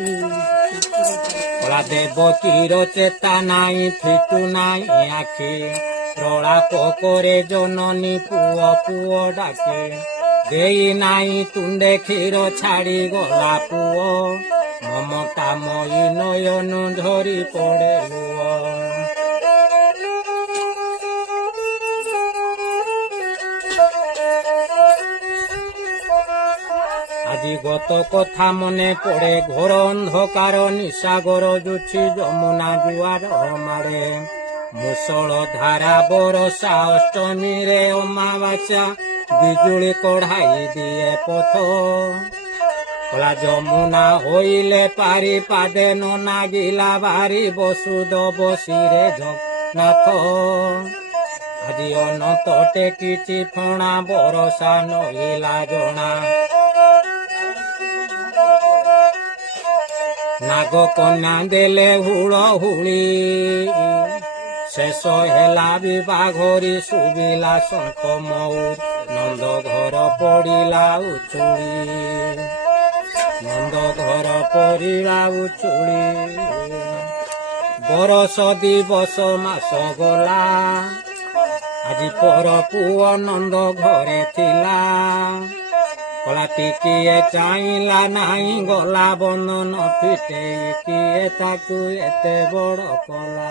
କଳା ଦେବକୀର ଚେତା ନାଇଁ ଫିଟୁ ନାଇଁ ଆଖି ରଳା ପୋକରେ ଜନନୀ ପୁଅ ପୁଅ ଡାକେ ଦେଇ ନାଇଁ ତୁଣ୍ଡେ କ୍ଷୀର ଛାଡ଼ି ଗଲା ପୁଅ ମମତା ମଇ ନୟନ ଧରି ପଡ଼େ ଲୁହ ଆଜି ଗତ କଥା ମନେ ପଡ଼େ ଘୋର ଅନ୍ଧକାର ନିଶାଗର ଜୁଛି ଯମୁନା ଜୁଆର ମାଡ଼େ ମୁଷଳ ଧାରା ବରଷା ଅଷ୍ଟମୀରେ ଅମାବାସ୍ୟା ବିଜୁଳି କଢ଼ାଇ ଦିଏ ପଥ କଳା ଯମୁନା ହୋଇଲେ ପାରି ପାଦେ ନ ନାଗିଲା ବାରି ବସୁଦ ବସିରେ ଜଗନ୍ନାଥ ଆଜି ଅନନ୍ତ ଟେକିଛି ଫଣା ବରଷା ନଇଲା ଜଣା ନାଗ କନ୍ୟା ଦେଲେ ହୁଳ ହୁଳି ଶେଷ ହେଲା ବିବାଘରି ଶୁଭିଲା ଶଙ୍ଖ ମଉ ନନ୍ଦ ଘର ପଡ଼ିଲା ଉଚୁଳି ନନ୍ଦ ଘର ପଡ଼ିଲା ଉଚୁଳି ବରଷ ଦିବସ ମାସ ଗଲା ଆଜି ପର ପୁଅ ନନ୍ଦ ଘରେ ଥିଲା କଳା ଟିକିଏ ଚାହିଁଲା ନାହିଁ ଗଲା ବନ୍ଧନ ଫିଟେଇ କିଏ ତାକୁ ଏତେ ବଡ଼ କଲା।